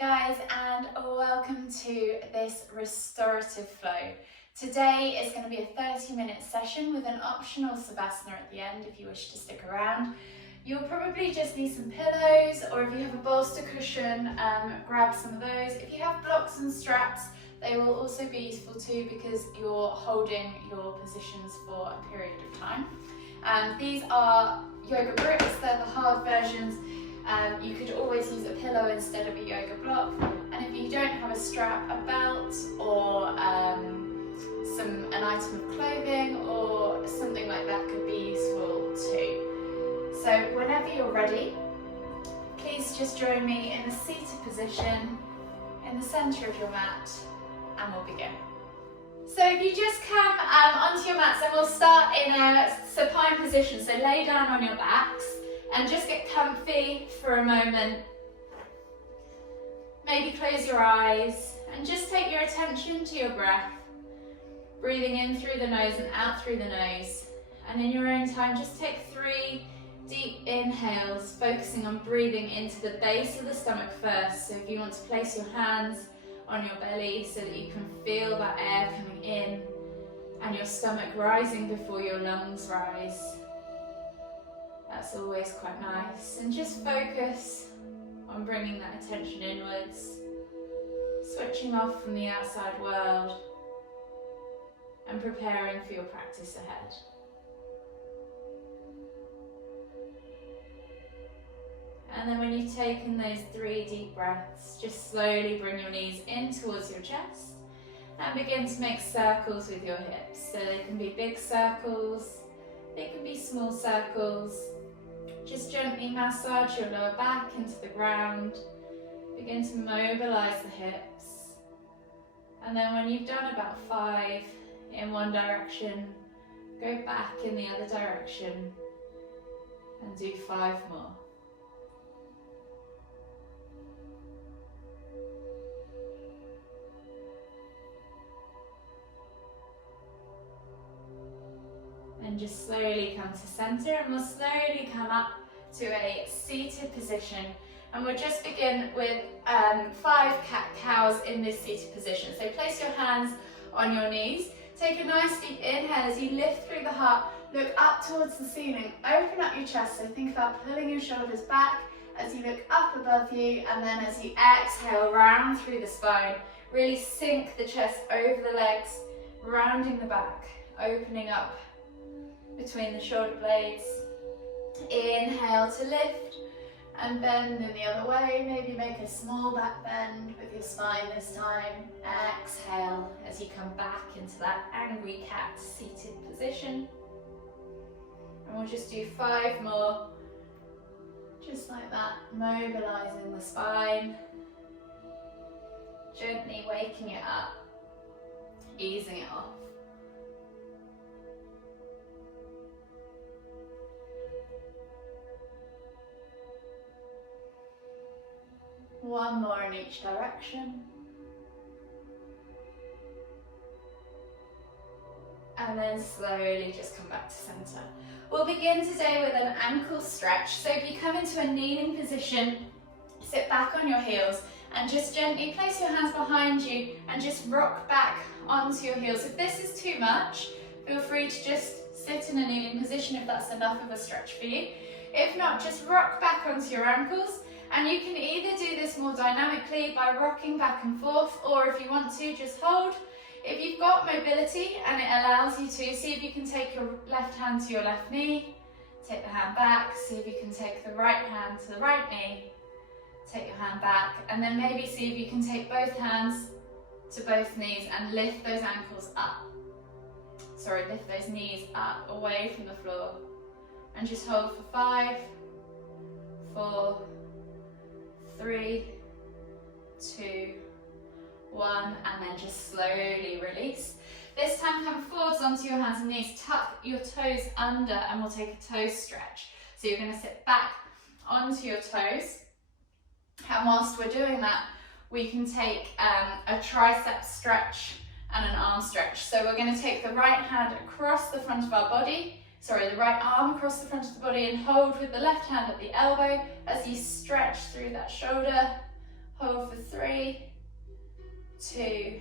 guys, and welcome to this restorative flow. Today is going to be a 30-minute session with an optional savasana at the end if you wish to stick around. You'll probably just need some pillows, or if you have a bolster cushion, grab some of those. If you have blocks and straps, they will also be useful too because you're holding your positions for a period of time. These are yoga bricks, they're the hard versions. You could always use a pillow instead of a yoga block, and if you don't have a strap, a belt or an item of clothing or something like that could be useful too. So whenever you're ready, please just join me in the seated position in the centre of your mat, and we'll begin. So if you just come onto your mats, and we'll start in a supine position, so lay down on your backs and just get comfy for a moment. Maybe close your eyes and just take your attention to your breath, breathing in through the nose and out through the nose. And in your own time, just take 3 deep inhales, focusing on breathing into the base of the stomach first. So if you want to place your hands on your belly so that you can feel that air coming in and your stomach rising before your lungs rise. That's always quite nice. And just focus on bringing that attention inwards, switching off from the outside world and preparing for your practice ahead. And then when you've taken those 3 deep breaths, just slowly bring your knees in towards your chest and begin to make circles with your hips. So they can be big circles, they can be small circles. Just gently massage your lower back into the ground. Begin to mobilize the hips. And then when you've done about 5 in one direction, go back in the other direction and do 5 more. And just slowly come to center, and we'll slowly come up to a seated position, and we'll just begin with 5 cat-cows in this seated position. So place your hands on your knees, take a nice deep inhale as you lift through the heart, look up towards the ceiling, open up your chest, so think about pulling your shoulders back as you look up above you, and then as you exhale, round through the spine, really sink the chest over the legs, rounding the back, opening up between the shoulder blades. Inhale to lift and bend in the other way. Maybe make a small back bend with your spine this time. Exhale as you come back into that angry cat seated position. And we'll just do 5 more. Just like that, mobilizing the spine. Gently waking it up, easing it off. One more in each direction. And then slowly just come back to center. We'll begin today with an ankle stretch. So if you come into a kneeling position, sit back on your heels and just gently place your hands behind you and just rock back onto your heels. If this is too much, feel free to just sit in a kneeling position if that's enough of a stretch for you. If not, just rock back onto your ankles. And you can either do this more dynamically by rocking back and forth, or if you want to, just hold. If you've got mobility and it allows you to, see if you can take your left hand to your left knee, take the hand back, see if you can take the right hand to the right knee, take your hand back, and then maybe see if you can take both hands to both knees and lift those ankles up. Sorry, lift those knees up away from the floor. And just hold for 5, 4, 3, 2, 1, and then just slowly release. This time come forwards onto your hands and knees, tuck your toes under, and we'll take a toe stretch. So you're going to sit back onto your toes, and whilst we're doing that, we can take a tricep stretch and an arm stretch. So we're going to take the right hand across the front of our body, the right arm across the front of the body, and hold with the left hand at the elbow as you stretch through that shoulder. Hold for 3, 2,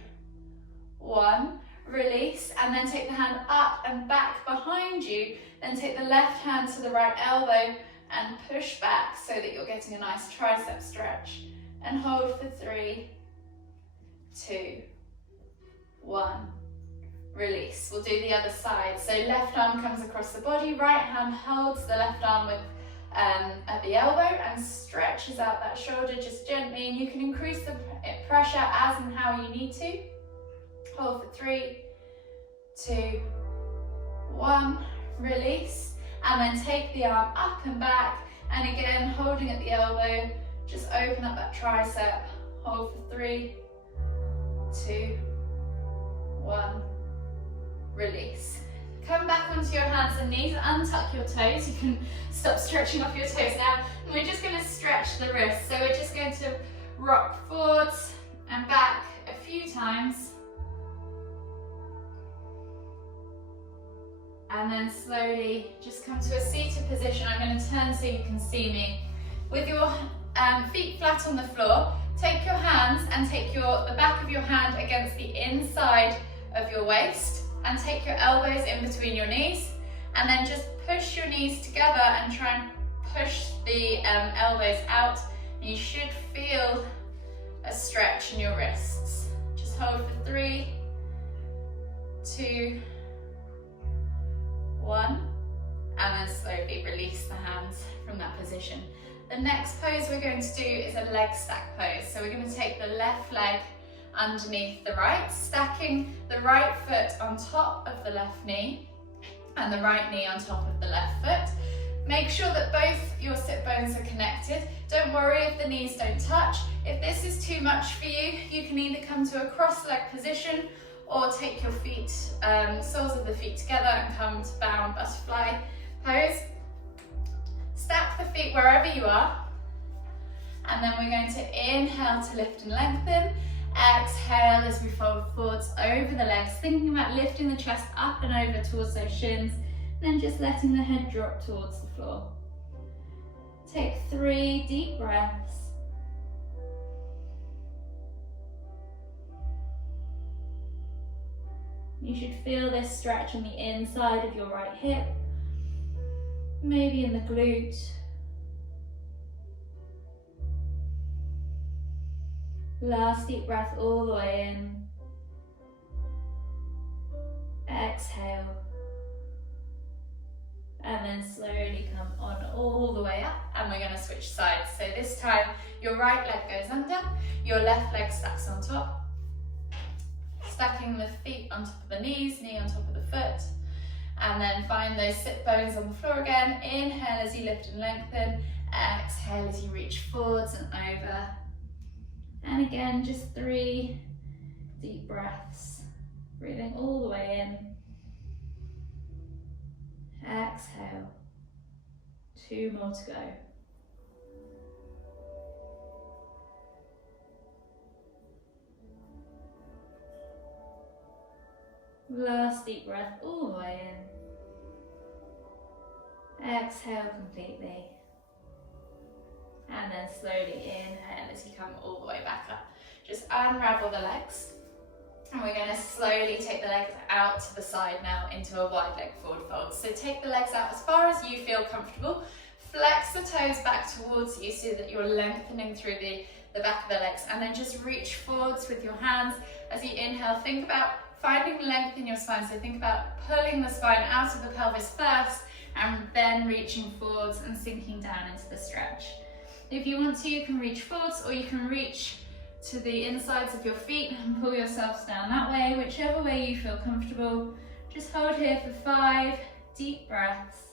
1. Release, and then take the hand up and back behind you. Then take the left hand to the right elbow and push back so that you're getting a nice tricep stretch. And hold for 3, 2, 1. Release. We'll do the other side. So left arm comes across the body, right hand holds the left arm with at the elbow and stretches out that shoulder just gently, and you can increase the pressure as and how you need to. Hold for 3, 2, 1, release, and then take the arm up and back, and again holding at the elbow, just open up that tricep. Hold for 3, 2, 1, release. Come back onto your hands and knees, untuck your toes. You can stop stretching off your toes now. And we're just going to stretch the wrists. So we're just going to rock forwards and back a few times. And then slowly just come to a seated position. I'm going to turn so you can see me. With your feet flat on the floor, take your hands and take the back of your hand against the inside of your waist. And take your elbows in between your knees, and then just push your knees together and try and push the elbows out. You should feel a stretch in your wrists. Just hold for 3, 2, 1, and then slowly release the hands from that position. The next pose we're going to do is a leg stack pose. So we're going to take the left leg underneath the right, stacking the right foot on top of the left knee and the right knee on top of the left foot. Make sure that both your sit bones are connected. Don't worry if the knees don't touch. If this is too much for you, you can either come to a cross-leg position or take your feet, soles of the feet together and come to bound butterfly pose. Stack the feet wherever you are, and then we're going to inhale to lift and lengthen. Exhale as we fold forwards over the legs, thinking about lifting the chest up and over towards those shins, and then just letting the head drop towards the floor. Take 3 deep breaths. You should feel this stretch on the inside of your right hip, maybe in the glute. Last deep breath all the way in. Exhale. And then slowly come on all the way up, and we're going to switch sides. So this time your right leg goes under, your left leg stacks on top. Stacking the feet on top of the knees, knee on top of the foot. And then find those sit bones on the floor again. Inhale as you lift and lengthen. Exhale as you reach forwards and over. And again, just 3 deep breaths. Breathing all the way in. Exhale. 2 more to go. Last deep breath all the way in. Exhale completely. And then slowly inhale as you come all the way back up. Just unravel the legs. And we're going to slowly take the legs out to the side now into a wide leg forward fold. So take the legs out as far as you feel comfortable. Flex the toes back towards you so that you're lengthening through the back of the legs. And then just reach forwards with your hands. As you inhale, think about finding length in your spine. So think about pulling the spine out of the pelvis first and then reaching forwards and sinking down into the stretch. If you want to, you can reach forwards or you can reach to the insides of your feet and pull yourselves down that way, whichever way you feel comfortable. Just hold here for 5 deep breaths.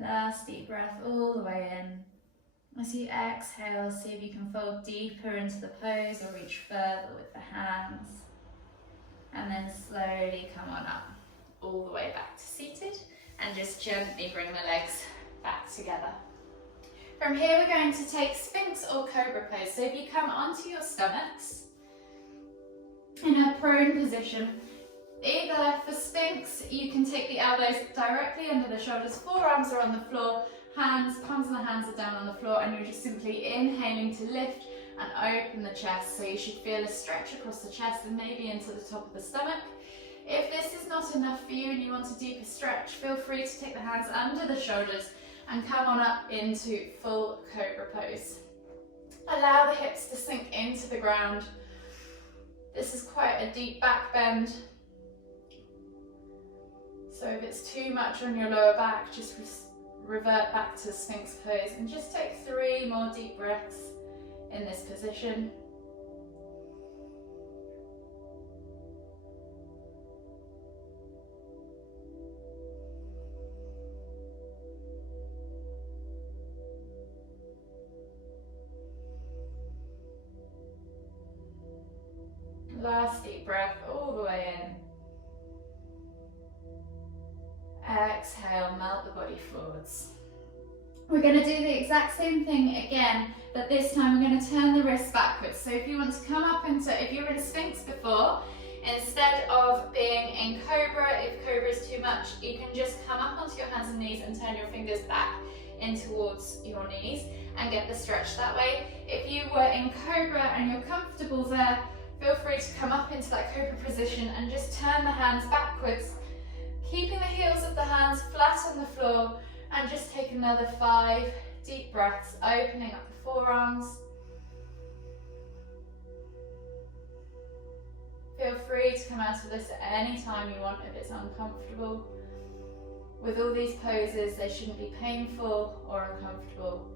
Last deep breath all the way in. As you exhale, see if you can fold deeper into the pose or reach further with the hands. and then slowly come on up all the way back to seated, and just gently bring the legs back together. From here, we're going to take Sphinx or Cobra pose. So if you come onto your stomachs in a prone position, either for Sphinx, you can take the elbows directly under the shoulders, forearms are on the floor, palms of the hands are down on the floor, and you're just simply inhaling to lift and open the chest. So you should feel a stretch across the chest and maybe into the top of the stomach. If this is not enough for you and you want a deeper stretch, feel free to take the hands under the shoulders and come on up into full Cobra pose. Allow the hips to sink into the ground. This is quite a deep back bend. So if it's too much on your lower back, just revert back to Sphinx pose and just take 3 more deep breaths in this position. Last deep breath all the way in. Exhale, melt the body forwards. We're going to do the exact same thing again, but this time we're going to turn the wrists backwards. So if you want to come up into, if you were in Sphinx before, instead of being in Cobra, if Cobra is too much, you can just come up onto your hands and knees and turn your fingers back in towards your knees and get the stretch that way. If you were in Cobra and you're comfortable there, feel free to come up into that Cobra position and just turn the hands backwards, keeping the heels of the hands flat on the floor, and just take another 5 deep breaths, opening up the forearms. Feel free to come out of this at any time you want if it's uncomfortable. With all these poses, they shouldn't be painful or uncomfortable.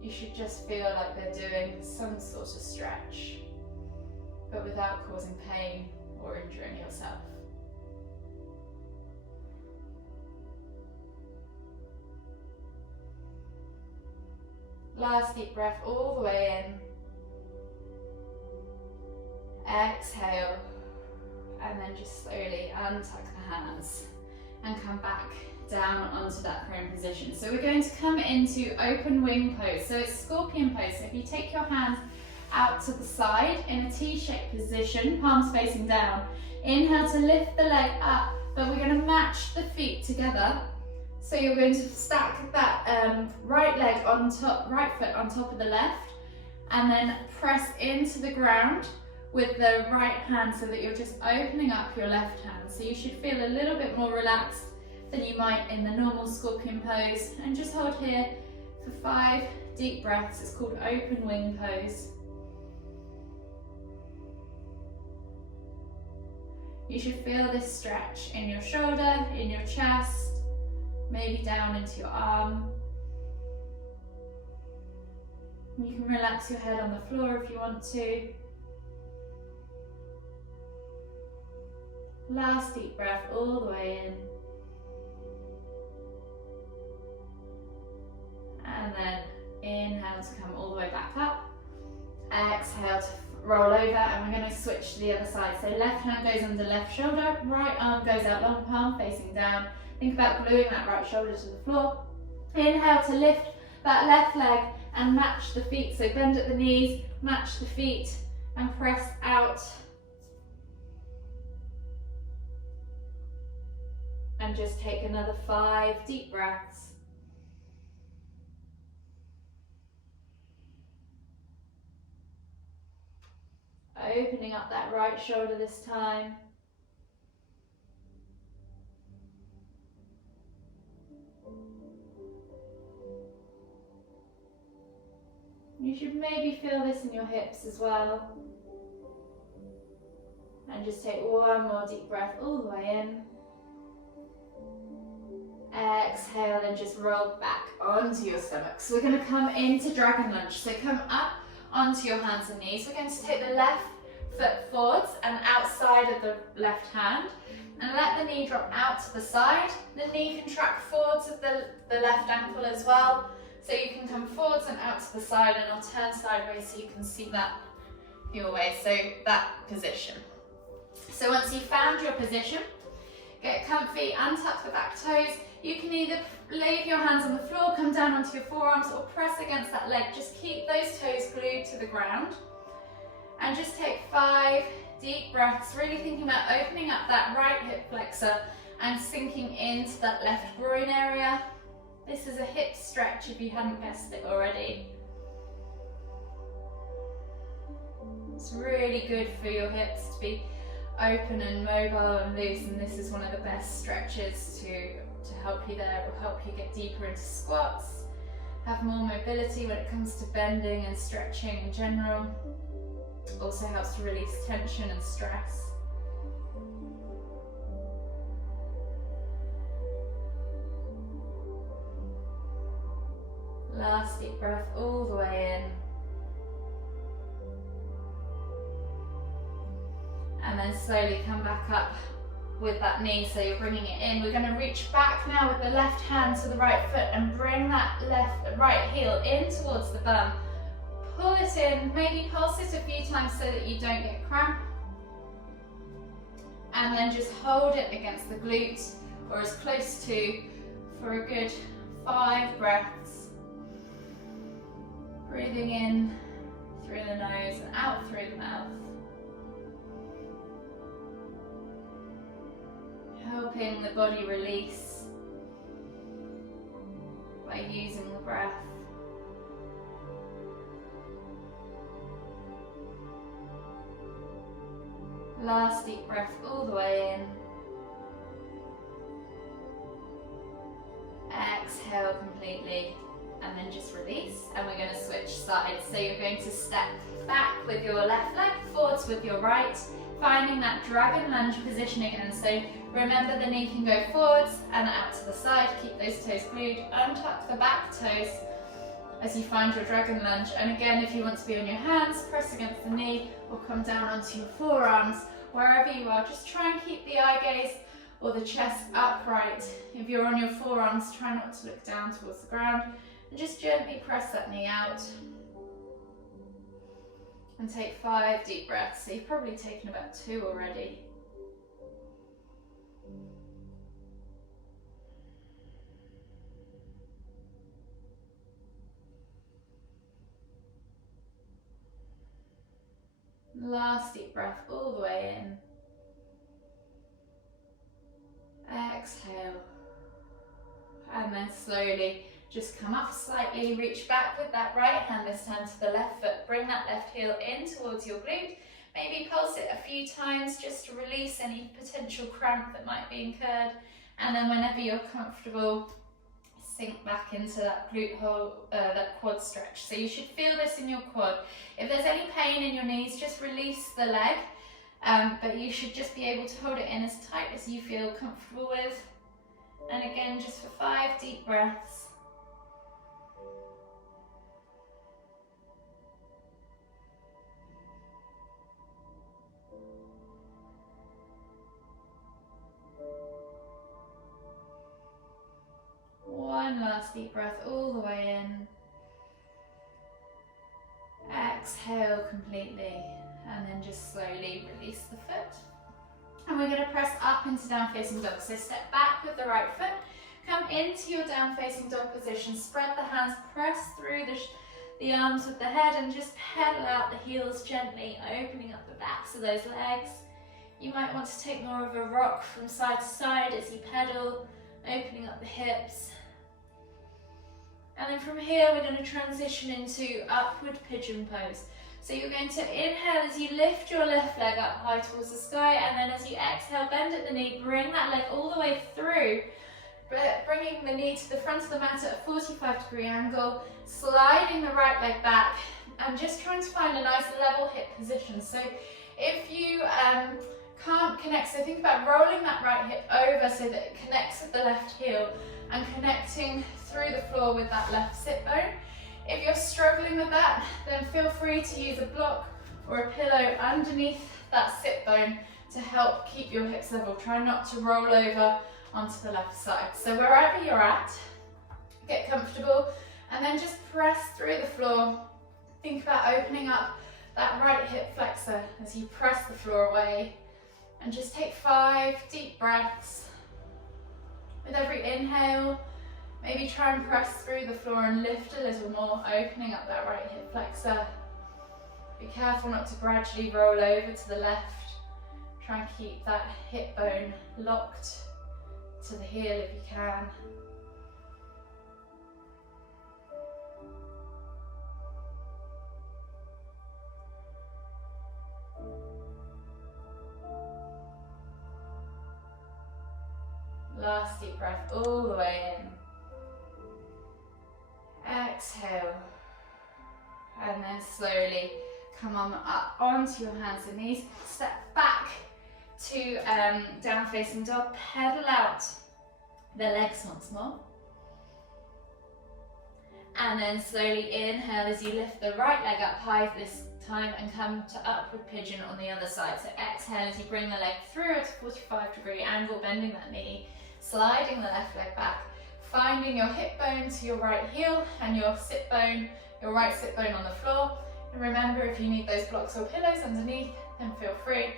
You should just feel like they're doing some sort of stretch, but without causing pain or injuring yourself. Last deep breath all the way in. Exhale, and then just slowly untuck the hands and come back down onto that prone position. So we're going to come into open wing pose. So it's scorpion pose. So if you take your hands out to the side in a T-shaped position, palms facing down, inhale to lift the leg up, but we're going to match the feet together. So you're going to stack that right leg on top, right foot on top of the left, and then press into the ground with the right hand so that you're just opening up your left hand. So you should feel a little bit more relaxed than you might in the normal scorpion pose. And just hold here for 5 deep breaths. It's called open wing pose. You should feel this stretch in your shoulder, in your chest, maybe down into your arm. You can relax your head on the floor if you want to. Last deep breath all the way in. And then inhale to come all the way back up. Exhale to roll over, and we're going to switch to the other side. So left hand goes under left shoulder, right arm goes out long palm facing down. Think about gluing that right shoulder to the floor. Inhale to lift that left leg and match the feet. So bend at the knees, match the feet, and press out. And just take another 5 deep breaths. Opening up that right shoulder this time. You should maybe feel this in your hips as well. And just take 1 more deep breath all the way in. Exhale and just roll back onto your stomach. So we're going to come into dragon lunge. So come up onto your hands and knees. We're going to take the left foot forwards and outside of the left hand, and let the knee drop out to the side. The knee can track forwards of the left ankle as well. So you can come forwards and out to the side, and I'll turn sideways so you can see that your way. So that position. So once you've found your position, get comfy, untuck the back toes. You can either leave your hands on the floor, come down onto your forearms, or press against that leg. Just keep those toes glued to the ground. And just take 5 deep breaths, really thinking about opening up that right hip flexor and sinking into that left groin area. This is a hip stretch if you hadn't guessed it already. It's really good for your hips to be open and mobile and loose, and this is one of the best stretches to help you there. It will help you get deeper into squats, have more mobility when it comes to bending and stretching in general. Also helps to release tension and stress. Last deep breath all the way in. And then slowly come back up with that knee, so you're bringing it in. We're going to reach back now with the left hand to the right foot and bring that right heel in towards the bum. Pull it in, maybe pulse it a few times so that you don't get cramp. And then just hold it against the glute, or as close to, for a good 5 breaths. Breathing in through the nose and out through the mouth. Helping the body release by using the breath. Last deep breath all the way in. Exhale completely and then just release, and we're going to switch sides. So you're going to step back with your left leg, forwards with your right, finding that dragon lunge position again. So remember, the knee can go forwards and out to the side. Keep those toes glued. Untuck the back toes as you find your dragon lunge. And again, if you want to be on your hands, press against the knee or come down onto your forearms. Wherever you are, just try and keep the eye gaze or the chest upright. If you're on your forearms, try not to look down towards the ground, and just gently press that knee out. And take 5 deep breaths. So you've probably taken about 2 already. Last deep breath all the way in. Exhale. And then slowly just come up slightly, reach back with that right hand, this time to the left foot. Bring that left heel in towards your glute. Maybe pulse it a few times just to release any potential cramp that might be incurred. And then whenever you're comfortable, sink back into that glute hole, that quad stretch. So you should feel this in your quad. If there's any pain in your knees, just release the leg. But you should just be able to hold it in as tight as you feel comfortable with. And again, just for 5 deep breaths. One last deep breath all the way in. Exhale completely, and then just slowly release the foot. And we're going to press up into down facing dog. So step back with the right foot, come into your down facing dog position, spread the hands, press through the arms with the head, and just pedal out the heels gently, opening up the backs of those legs. You might want to take more of a rock from side to side as you pedal, opening up the hips. And then from here, we're going to transition into upward pigeon pose. So you're going to inhale as you lift your left leg up high towards the sky, and then as you exhale, bend at the knee, bring that leg all the way through, bringing the knee to the front of the mat at a 45-degree angle, sliding the right leg back, and just trying to find a nice level hip position. So if you can't connect, so think about rolling that right hip over so that it connects with the left heel and connecting through the floor with that left sit bone. If you're struggling with that, then feel free to use a block or a pillow underneath that sit bone to help keep your hips level. Try not to roll over onto the left side. So wherever you're at, get comfortable and then just press through the floor. Think about opening up that right hip flexor as you press the floor away. And just take 5 deep breaths. With every inhale, maybe try and press through the floor and lift a little more, opening up that right hip flexor. Be careful not to gradually roll over to the left. Try and keep that hip bone locked to the heel if you can. Last deep breath all the way in. Exhale. And then slowly come on up onto your hands and knees. Step back to down facing dog. Pedal out the legs once more. And then slowly inhale as you lift the right leg up high this time and come to upward pigeon on the other side. So exhale as you bring the leg through at a 45-degree angle, bending that knee, sliding the left leg back, finding your hip bone to your right heel and your sit bone, your right sit bone on the floor. And remember, if you need those blocks or pillows underneath, then feel free.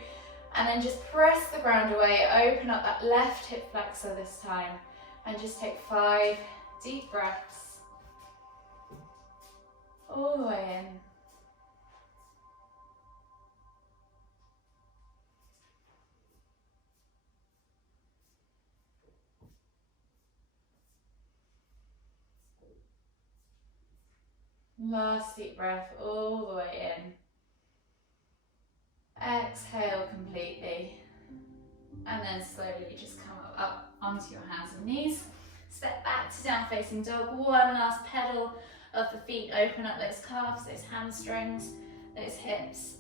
And then just press the ground away, open up that left hip flexor this time, and just take 5 deep breaths all the way in. Last deep breath all the way in. Exhale completely. And then slowly just come up onto your hands and knees. Step back to down facing dog. One last pedal of the feet. Open up those calves, those hamstrings, those hips.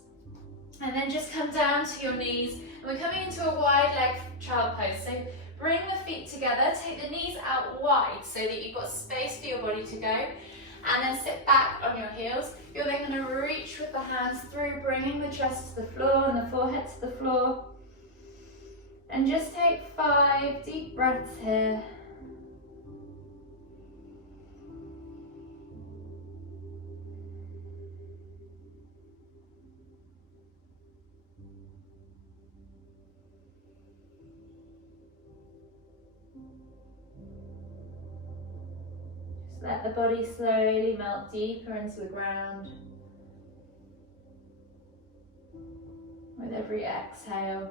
And then just come down to your knees. And we're coming into a wide leg child pose. So bring the feet together. Take the knees out wide so that you've got space for your body to go. And then sit back on your heels. You're then going to reach with the hands through, bringing the chest to the floor and the forehead to the floor. And just take 5 deep breaths here. Let the body slowly melt deeper into the ground. With every exhale,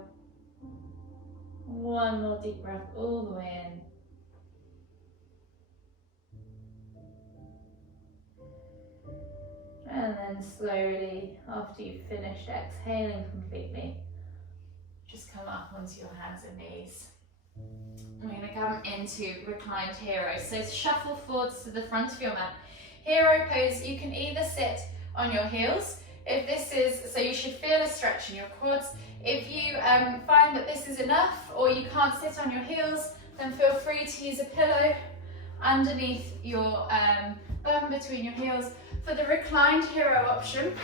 one more deep breath all the way in. And then slowly, after you've finished exhaling completely, just come up onto your hands and knees. We're going to come into reclined hero. So shuffle forwards to the front of your mat. Hero pose, you can either sit on your heels. If this is, so you should feel a stretch in your quads. If you find that this is enough or you can't sit on your heels, then feel free to use a pillow underneath your bum between your heels. For the reclined hero option,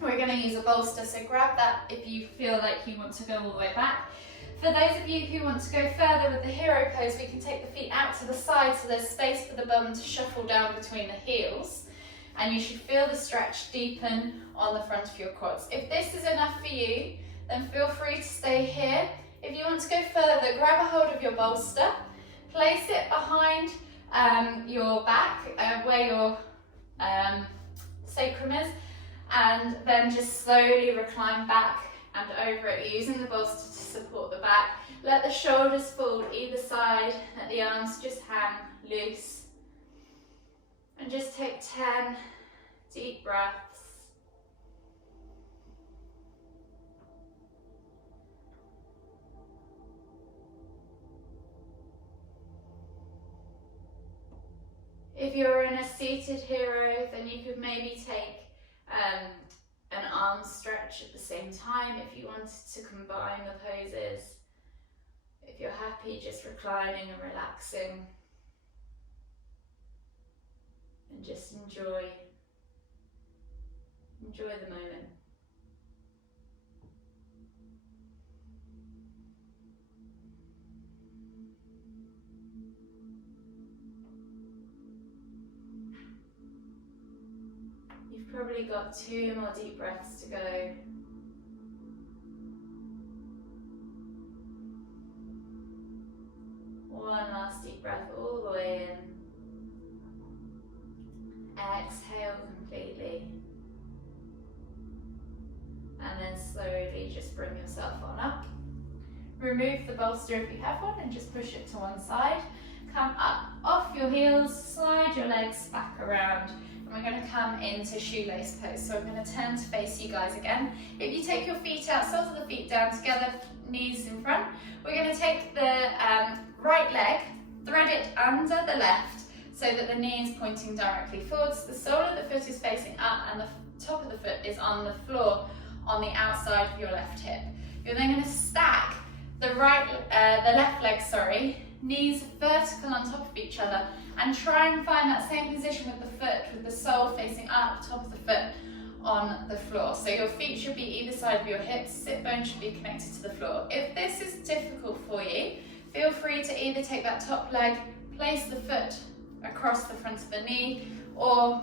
we're going to use a bolster. So grab that if you feel like you want to go all the way back. For those of you who want to go further with the hero pose, we can take the feet out to the side so there's space for the bum to shuffle down between the heels. And you should feel the stretch deepen on the front of your quads. If this is enough for you, then feel free to stay here. If you want to go further, grab a hold of your bolster, place it behind your back, where your sacrum is, and then just slowly recline back and over it, using the bolster to support the back. Let the shoulders fall either side, let the arms just hang loose. And just take 10 deep breaths. If you're in a seated hero, then you could maybe take an arm stretch at the same time if you wanted to combine the poses. If you're happy just reclining and relaxing, and just enjoy the moment. You've probably got 2 more deep breaths to go. Last deep breath all the way in. Exhale completely. And then slowly just bring yourself on up. Remove the bolster if you have one and just push it to one side. Come up off your heels, slide your legs back around. And we're going to come into shoelace pose. So I'm going to turn to face you guys again. If you take your feet out, soles of the feet down together, knees in front, we're going to take the right leg, thread it under the left so that the knee is pointing directly forwards. The sole of the foot is facing up and the top of the foot is on the floor on the outside of your left hip. You're then going to stack the left leg, knees vertical on top of each other, and try and find that same position with the foot, with the sole facing up, top of the foot on the floor. So your feet should be either side of your hips, sit bones should be connected to the floor. If this is difficult for you, feel free to either take that top leg, place the foot across the front of the knee, or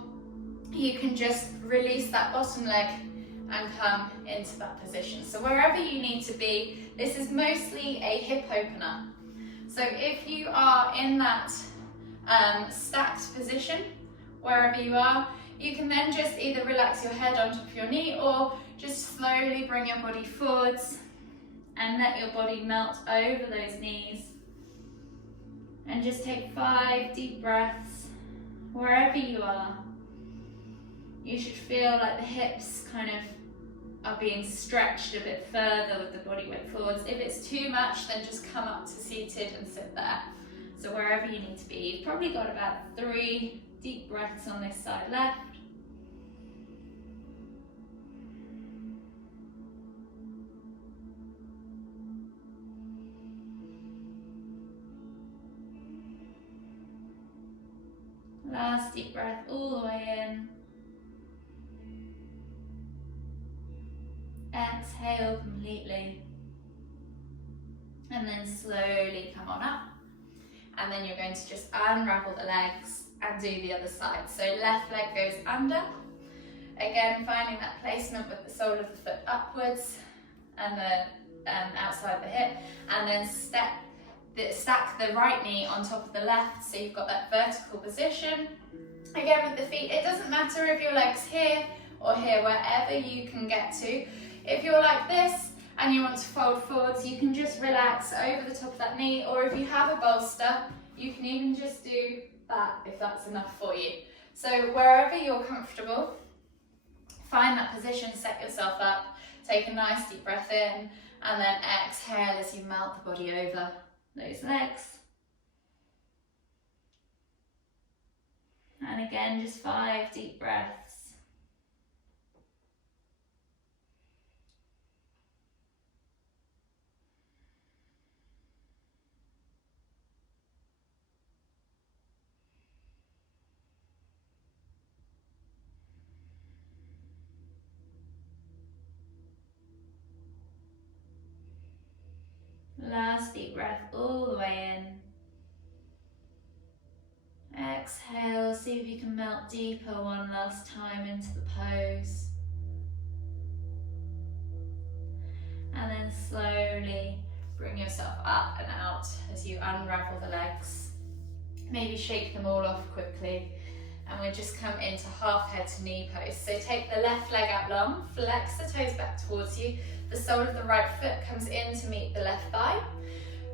you can just release that bottom leg and come into that position. So wherever you need to be, this is mostly a hip opener. So if you are in that stacked position, wherever you are, you can then just either relax your head on top of your knee or just slowly bring your body forwards and let your body melt over those knees. And just take 5 deep breaths wherever you are. You should feel like the hips kind of are being stretched a bit further with the body weight forwards. If it's too much, then just come up to seated and sit there. So wherever you need to be. You've probably got about 3 deep breaths on this side left. Last deep breath all the way in. Exhale completely. And then slowly come on up. And then you're going to just unravel the legs and do the other side. So left leg goes under. Again, finding that placement with the sole of the foot upwards and the outside the hip. And then stack the right knee on top of the left, so you've got that vertical position. Again with the feet, it doesn't matter if your leg's here or here, wherever you can get to. If you're like this and you want to fold forwards, you can just relax over the top of that knee, or if you have a bolster, you can even just do that if that's enough for you. So wherever you're comfortable, find that position, set yourself up, take a nice deep breath in, and then exhale as you melt the body over those legs. And again, just 5 deep breaths. Last deep breath all the way in. Exhale, see if you can melt deeper one last time into the pose. And then slowly bring yourself up and out as you unravel the legs. Maybe shake them all off quickly. And we just come into half head to knee pose. So take the left leg out long, flex the toes back towards you. The sole of the right foot comes in to meet the left thigh.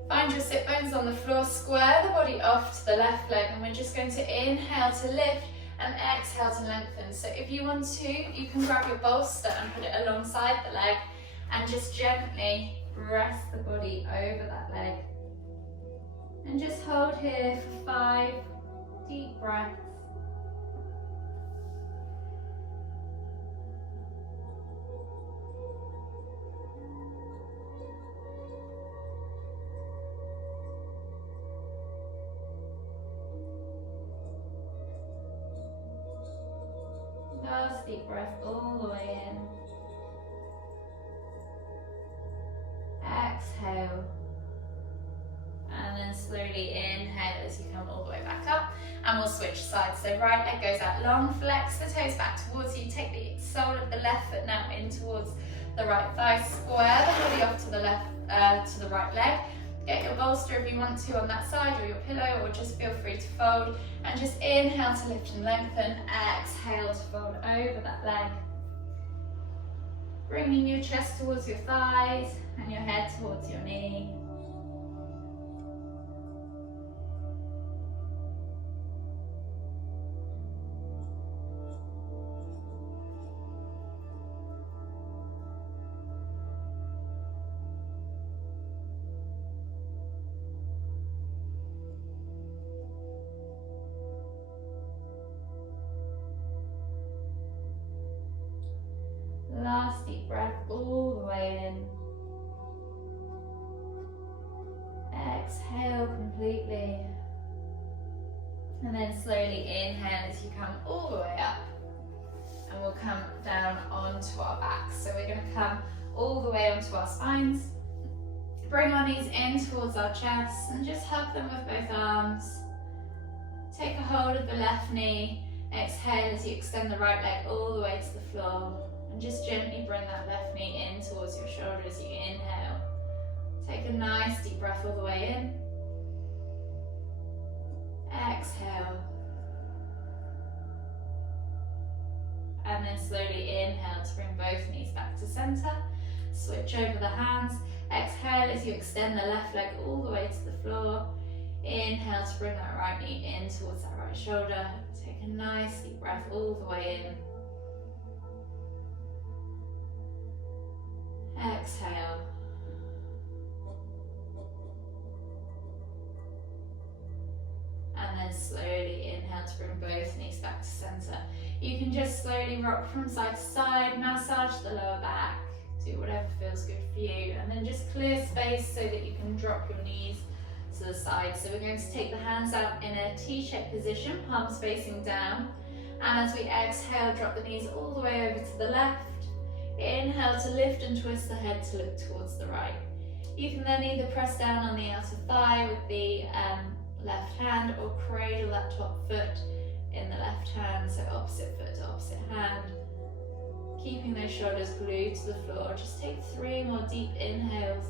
Find your sit bones on the floor, square the body off to the left leg, and we're just going to inhale to lift and exhale to lengthen. So if you want to, you can grab your bolster and put it alongside the leg and just gently rest the body over that leg. And just hold here for 5 deep breaths. Last deep breath all the way in. Exhale. And then slowly inhale as you come all the way back up. And we'll switch sides. So right leg goes out long, flex the toes back towards you. Take the sole of the left foot now in towards the right thigh. Square the body off to the left, to the right leg. Get your bolster if you want to on that side or your pillow, or just feel free to fold. And just inhale to lift and lengthen, exhale to fold over that leg. Bringing your chest towards your thighs and your head towards your knee. Last deep breath all the way in. Exhale completely. And then slowly inhale as you come all the way up. And we'll come down onto our backs. So we're going to come all the way onto our spines. Bring our knees in towards our chests and just hug them with both arms. Take a hold of the left knee. Exhale as you extend the right leg all the way to the floor. And just gently bring that left knee in towards your shoulder as you inhale. Take a nice deep breath all the way in. Exhale. And then slowly inhale to bring both knees back to center. Switch over the hands. Exhale as you extend the left leg all the way to the floor. Inhale to bring that right knee in towards that right shoulder. Take a nice deep breath all the way in. Exhale. And then slowly inhale to bring both knees back to center. You can just slowly rock from side to side, massage the lower back, do whatever feels good for you, and then just clear space so that you can drop your knees to the side. So we're going to take the hands out in a T-shaped position, palms facing down, and as we exhale, drop the knees all the way over to the left. Inhale to lift and twist the head to look towards the right. You can then either press down on the outer thigh with the left hand, or cradle that top foot in the left hand, so opposite foot to opposite hand. Keeping those shoulders glued to the floor. Just take 3 more deep inhales.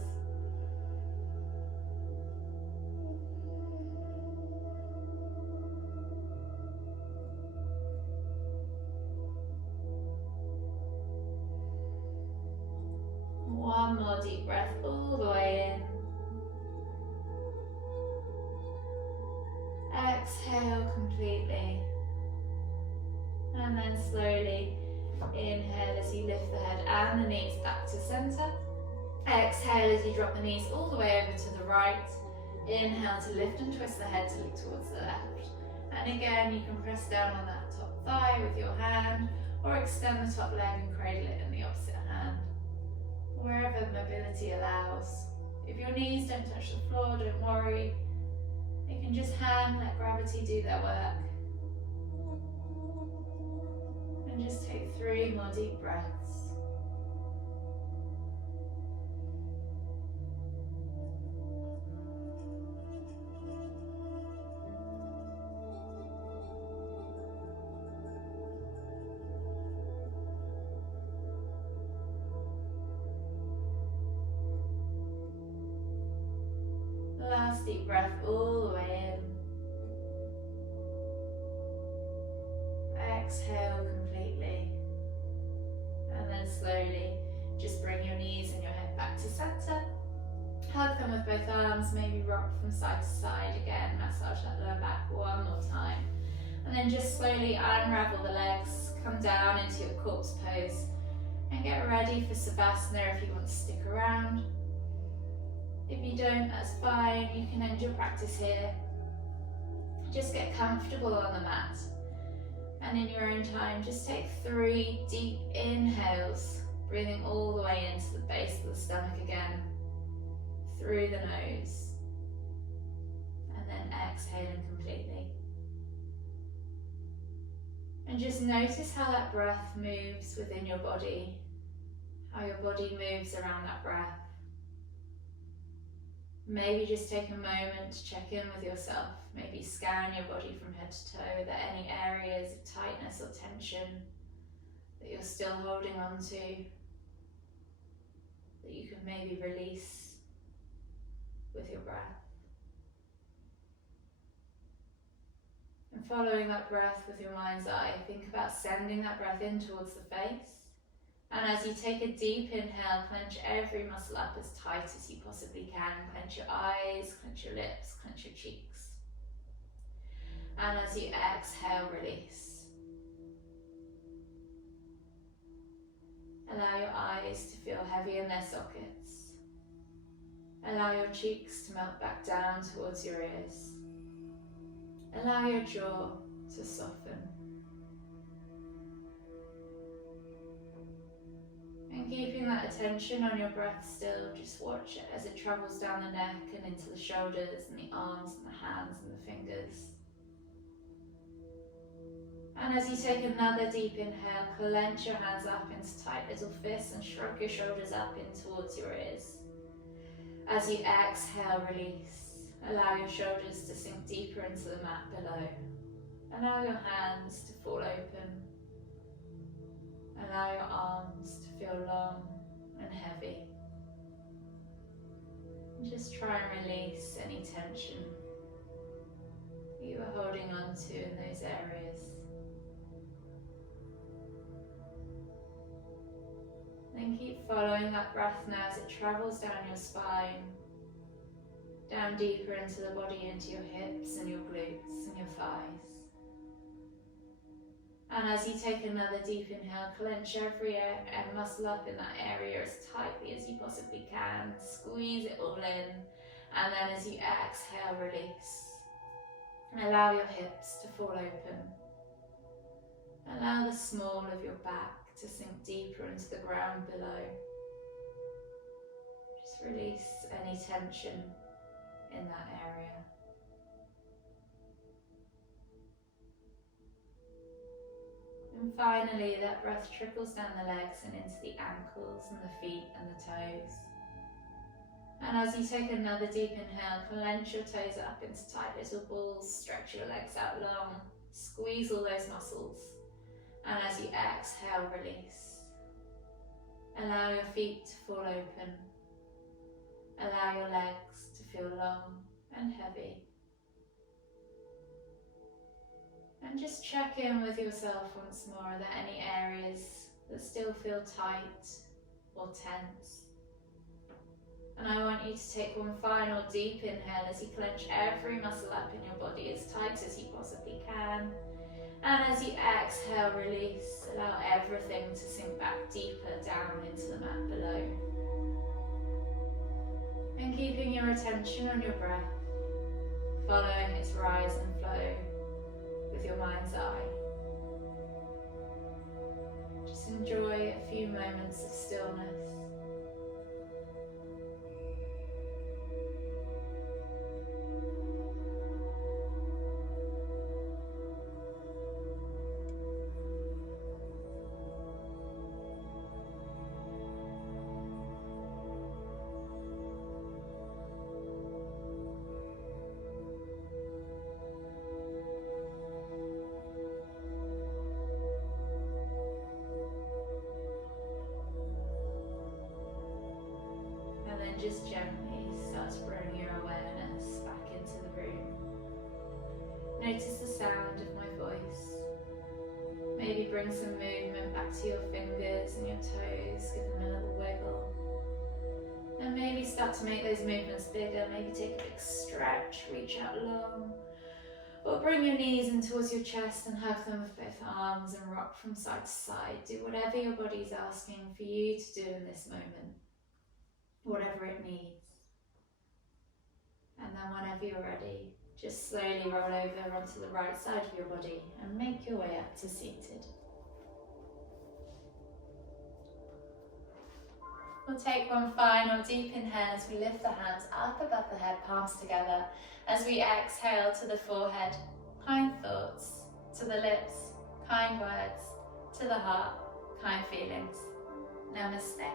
One more deep breath all the way in. Exhale completely. And then slowly inhale as you lift the head and the knees back to center. Exhale as you drop the knees all the way over to the right. Inhale to lift and twist the head to look towards the left. And again, you can press down on that top thigh with your hand, or extend the top leg and cradle it in the opposite hand. Wherever mobility allows. If your knees don't touch the floor, don't worry. You can just hang, let gravity do their work. And just take 3 more deep breaths. Last deep breath all the way in. Exhale completely. And then slowly just bring your knees and your head back to center. Hug them with both arms, maybe rock from side to side again, massage that lower back one more time. And then just slowly unravel the legs, come down into your corpse pose, and get ready for Savasana if you want to stick around. If you don't, that's fine, you can end your practice here. Just get comfortable on the mat. And in your own time, just take 3 deep inhales, breathing all the way into the base of the stomach again, through the nose. And then exhaling completely. And just notice how that breath moves within your body, how your body moves around that breath. Maybe just take a moment to check in with yourself. Maybe scan your body from head to toe. Are there any areas of tightness or tension that you're still holding on to, that you can maybe release? with your breath. And following that breath with your mind's eye, think about sending that breath in towards the face. And as you take a deep inhale, clench every muscle up as tight as you possibly can. Clench your eyes, clench your lips, clench your cheeks. And as you exhale, release. Allow your eyes to feel heavy in their sockets. Allow your cheeks to melt back down towards your ears. Allow your jaw to soften. And keeping that attention on your breath still, just watch it as it travels down the neck and into the shoulders and the arms and the hands and the fingers. And as you take another deep inhale, clench your hands up into tight little fists and shrug your shoulders up in towards your ears. As you exhale, release. Allow your shoulders to sink deeper into the mat below. Allow your hands to fall open. Allow your arms to feel long and heavy. And just try and release any tension that you are holding on to in those areas. Then keep following that breath now as it travels down your spine, down deeper into the body, into your hips and your glutes and your thighs. And as you take another deep inhale, clench every muscle up in that area as tightly as you possibly can. Squeeze it all in. And then as you exhale, release. And allow your hips to fall open. Allow the small of your back to sink deeper into the ground below. Just release any tension in that area. And finally, that breath trickles down the legs and into the ankles and the feet and the toes. And as you take another deep inhale, clench your toes up into tight little balls, stretch your legs out long, squeeze all those muscles. And as you exhale, release. Allow your feet to fall open. Allow your legs to feel long and heavy. And just check in with yourself once more. Are there any areas that still feel tight or tense? And I want you to take one final deep inhale as you clench every muscle up in your body as tight as you possibly can. And as you exhale, release. Allow everything to sink back deeper down into the mat below. And keeping your attention on your breath, following its rise and flow with your mind's eye. Just enjoy a few moments of stillness. Just gently start to bring your awareness back into the room. Notice the sound of my voice. Maybe bring some movement back to your fingers and your toes, give them a little wiggle. And maybe start to make those movements bigger. Maybe take a big stretch, reach out long. Or bring your knees in towards your chest and hug them with both arms and rock from side to side. Do whatever your body's asking for you to do in this moment. Whatever it needs. And then whenever you're ready, just slowly roll over onto the right side of your body and make your way up to seated. We'll take one final deep inhale as we lift the hands up above the head, palms together. As we exhale to the forehead, kind thoughts, to the lips, kind words, to the heart, kind feelings. Namaste.